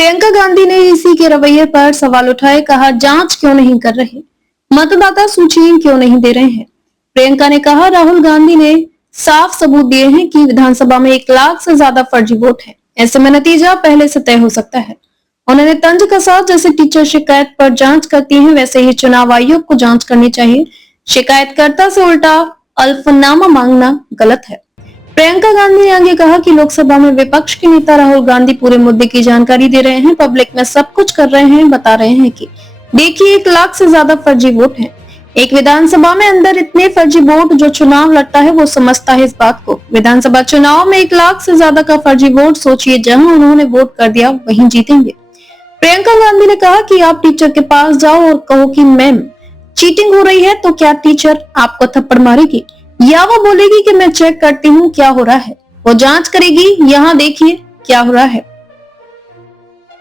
प्रियंका गांधी ने ईसी के रवैये पर सवाल उठाए, कहा जांच क्यों नहीं कर रहे, मतदाता सूची क्यों नहीं दे रहे हैं। प्रियंका ने कहा राहुल गांधी ने साफ सबूत दिए हैं कि विधानसभा में 1 लाख से ज्यादा फर्जी वोट है। ऐसे में नतीजा पहले से तय हो सकता है। उन्होंने तंज कसा, जैसे टीचर शिकायत पर जांच करती हैं वैसे ही चुनाव आयोग को जांच करनी चाहिए। शिकायतकर्ता से उल्टा अल्फनामा मांगना गलत है। प्रियंका गांधी ने आगे कहा कि लोकसभा में विपक्ष के नेता राहुल गांधी पूरे मुद्दे की जानकारी दे रहे हैं, पब्लिक में सब कुछ कर रहे हैं, बता रहे हैं कि देखिए 1 लाख से ज्यादा फर्जी वोट हैं। एक विधानसभा में अंदर इतने फर्जी वोट, जो चुनाव लड़ता है वो समझता है इस बात को। विधानसभा चुनाव में 1 लाख से ज्यादा का फर्जी वोट, सोचिए जहां उन्होंने वोट कर दिया वहीं जीतेंगे। प्रियंका गांधी ने कहा कि आप टीचर के पास जाओ और कहो कि मैम चीटिंग हो रही है, तो क्या टीचर आपको थप्पड़ मारेगी या वो बोलेगी कि मैं चेक करती हूँ क्या हो रहा है। वो जांच करेगी, यहाँ देखिए क्या हो रहा है।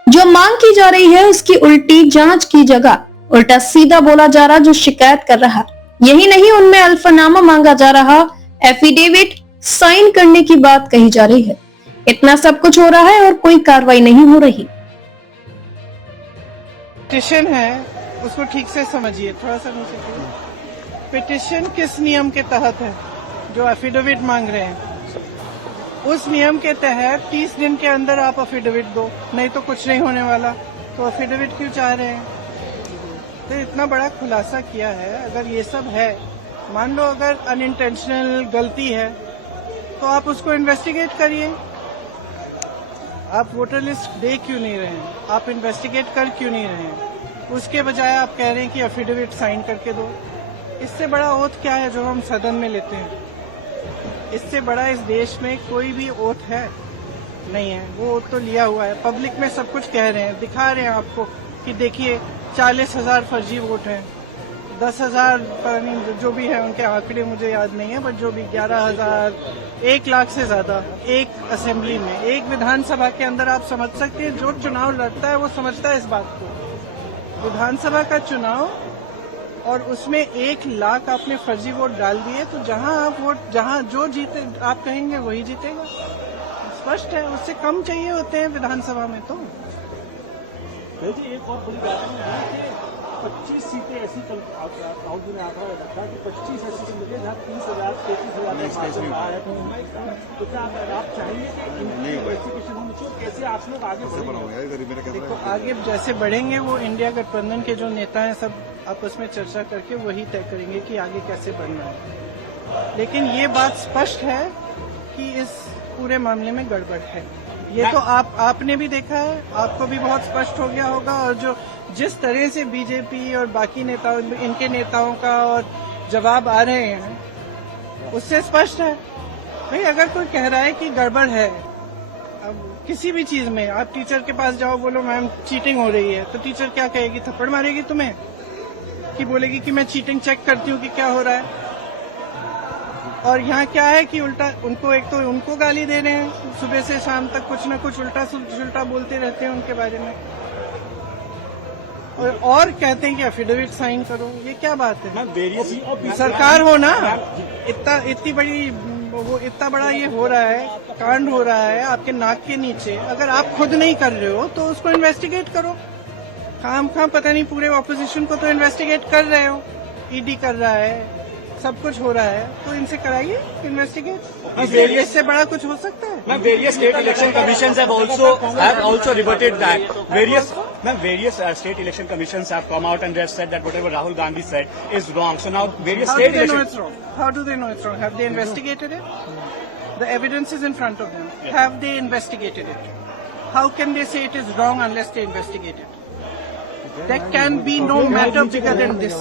जो मांग की जा रही है उसकी उल्टी जांच की जगह उल्टा सीधा बोला जा रहा जो शिकायत कर रहा। यही नहीं, उनमें अल्फनामा मांगा जा रहा, एफिडेविट साइन करने की बात कही जा रही है। इतना सब कुछ हो रहा है और कोई कार्रवाई नहीं हो रही। पिटिशन है, उसको ठीक से समझिए, थोड़ा सा नीचे। पिटिशन किस नियम के तहत है जो एफिडेविट मांग रहे हैं? उस नियम के तहत 30 दिन के अंदर आप एफिडेविट दो, नहीं तो कुछ नहीं होने वाला। तो एफिडेविट क्यों चाह रहे हैं? तो इतना बड़ा खुलासा किया है। अगर ये सब है, मान लो अगर अनइंटेंशनल गलती है तो आप उसको इन्वेस्टिगेट करिए। आप वोटर लिस्ट दे क्यों नहीं रहे हैं? आप इन्वेस्टिगेट कर क्यों नहीं रहे हैं? उसके बजाय आप कह रहे हैं कि एफिडेविट साइन करके दो। इससे बड़ा ओथ क्या है जो हम सदन में लेते हैं? इससे बड़ा इस देश में कोई भी ओथ है नहीं है। वो ओथ तो लिया हुआ है, पब्लिक में सब कुछ कह रहे हैं, दिखा रहे हैं आपको कि देखिए 40,000 फर्जी वोट हैं, 10,000 जो भी है, उनके आंकड़े मुझे याद नहीं है, बट जो भी 11,000, 1 लाख से ज्यादा एक असेंबली में, एक विधानसभा के अंदर। आप समझ सकते हैं जो चुनाव लड़ता है वो समझता है इस बात को। विधानसभा का चुनाव और उसमें 1 लाख आपने फर्जी वोट डाल दिए, तो जहां आप वोट, जहां जो जीते आप कहेंगे वही जीतेगा। स्पष्ट है, उससे कम चाहिए होते हैं विधानसभा में। तो एक और बड़ी बात है कि 25 सीटें ऐसी राहुल जी ने आंकड़ा रखा कि 25 ऐसी सीटें मिले जहाँ 30,000 33,000 रहा है। तो क्या आप चाहेंगे कि इन्वेस्टिगेशन होनी चाहिए? कैसे आप लोग आगे बढ़ेंगे? देखो, आगे जैसे बढ़ेंगे वो इंडिया गठबंधन के जो नेता हैं सब आपस में चर्चा करके वही तय करेंगे कि आगे कैसे बढ़ना है। लेकिन ये बात स्पष्ट है कि इस पूरे मामले में गड़बड़ है। ये तो आपने भी देखा है, आपको भी बहुत स्पष्ट हो गया होगा। और जो जिस तरह से बीजेपी और बाकी नेताओं, इनके नेताओं का और जवाब आ रहे हैं, उससे स्पष्ट है। भाई अगर कोई कह रहा है कि गड़बड़ है, अब किसी भी चीज में, आप टीचर के पास जाओ, बोलो मैम चीटिंग हो रही है, तो टीचर क्या कहेगी? थप्पड़ मारेगी तुम्हें कि बोलेगी कि मैं चीटिंग चेक करती हूँ कि क्या हो रहा है। और यहाँ क्या है कि उल्टा उनको, एक तो उनको गाली दे रहे हैं, सुबह से शाम तक कुछ न कुछ उल्टा बोलते रहते हैं उनके बारे में, और कहते हैं कि एफिडेविट साइन करो। ये क्या बात है? सरकार हो ना, इतनी बड़ी, वो इतना बड़ा ये हो रहा है, कांड हो रहा है आपके नाक के नीचे। अगर आप खुद नहीं कर रहे हो तो उसको इन्वेस्टिगेट करो। खाम पता नहीं पूरे ऑपोजिशन को तो इन्वेस्टिगेट कर रहे हो, ईडी कर रहा है, सब कुछ हो रहा है, तो इनसे कराइए इन्वेस्टिगेट। इससे बड़ा कुछ हो सकता है? Various state election commissions have also reverted that. Various state election commissions have come out and they have said that whatever Rahul Gandhi said is wrong. So now various state elections. How do they know it's wrong? How do they know it's wrong? Have they investigated it? The evidence is in front of them. Yeah. Have they investigated it? How can they say it is wrong unless they investigate it? There can be no matter bigger than this.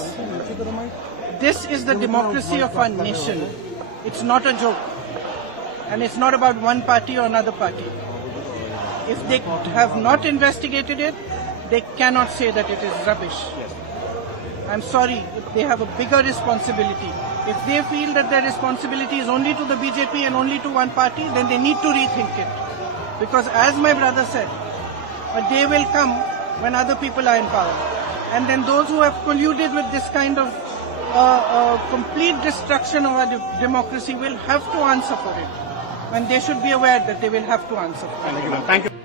This is the democracy of our nation. It's not a joke. And it's not about one party or another party. If they have not investigated it, they cannot say that it is rubbish. I'm sorry, they have a bigger responsibility. If they feel that their responsibility is only to the BJP and only to one party, then they need to rethink it. Because as my brother said, a day will come when other people are in power. And then those who have colluded with this kind of complete destruction of our democracy will have to answer for it. And they should be aware that they will have to answer for it. Thank you.